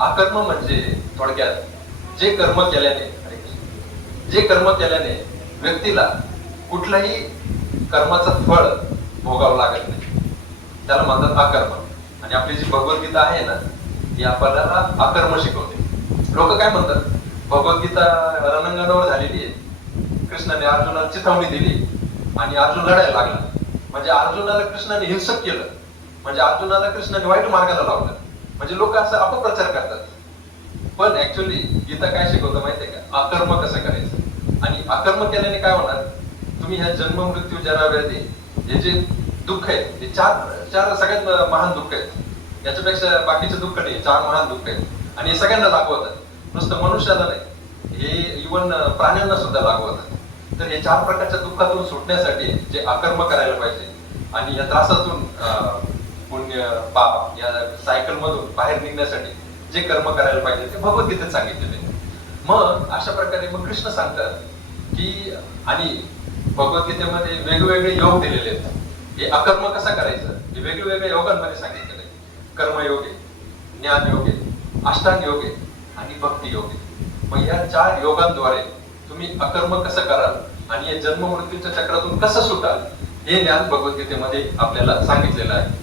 अकर्म म्हणजे थोडक्यात जे कर्म केल्याने व्यक्तीला कुठल्याही कर्माचं फळ भोगावं लागत नाही, त्याला म्हणतात अकर्म. आणि आपली जी भगवद्गीता आहे ना, ती आपल्याला अकर्म शिकवते. लोक काय म्हणतात, भगवद्गीता रणांगणावर झालेली आहे, कृष्णाने अर्जुनाला चिथावणी दिली आणि अर्जुन लढायला लागला, म्हणजे अर्जुनाला कृष्णाने हिंसक केलं, म्हणजे अर्जुनाला कृष्णाने वाईट मार्गाला लावलं, म्हणजे लोक असं अपप्रचार करतात. पण ऍक्च्युअली गीता काय शिकवतं माहितीये का, अकर्म कसं करायचं. आणि अकर्म केल्याने काय होणार, तुम्ही ह्या जन्म मृत्यू जरा व्याधी हे जे दुःख आहेत, हे चार सगळ्यात महान दुःख आहेत, याच्यापेक्षा बाकीचे दुःख नाही, चार महान दुःख आहेत. आणि हे सगळ्यांना लागू होतात, नुसतं मनुष्याला नाही, हे इव्हन प्राण्यांना सुद्धा लागू होतात. तर हे चार प्रकारच्या दुःखातून सुटण्यासाठी जे अकर्म करायला पाहिजे आणि या त्रासातून पुण्य पाप या सायकल मधून बाहेर निघण्यासाठी जे कर्म करायला पाहिजे ते भगवद्गीतेत सांगितलेले. मग अशा प्रकारे मग कृष्ण सांगतात की, आणि भगवद्गीतेमध्ये वेगवेगळे योग दिलेले आहेत. हे अकर्म कसं करायचं हे वेगवेगळ्या योगांमध्ये सांगितलेलं आहे. कर्मयोग आहे, ज्ञान योग आहे, अष्टांग योग आहे आणि भक्ती योग आहे. मग या चार योगांद्वारे तुम्ही अकर्म कसं कराल आणि या जन्म मृत्यूच्या चक्रातून कसं सुटाल हे ज्ञान भगवद्गीतेमध्ये आपल्याला सांगितलेलं आहे.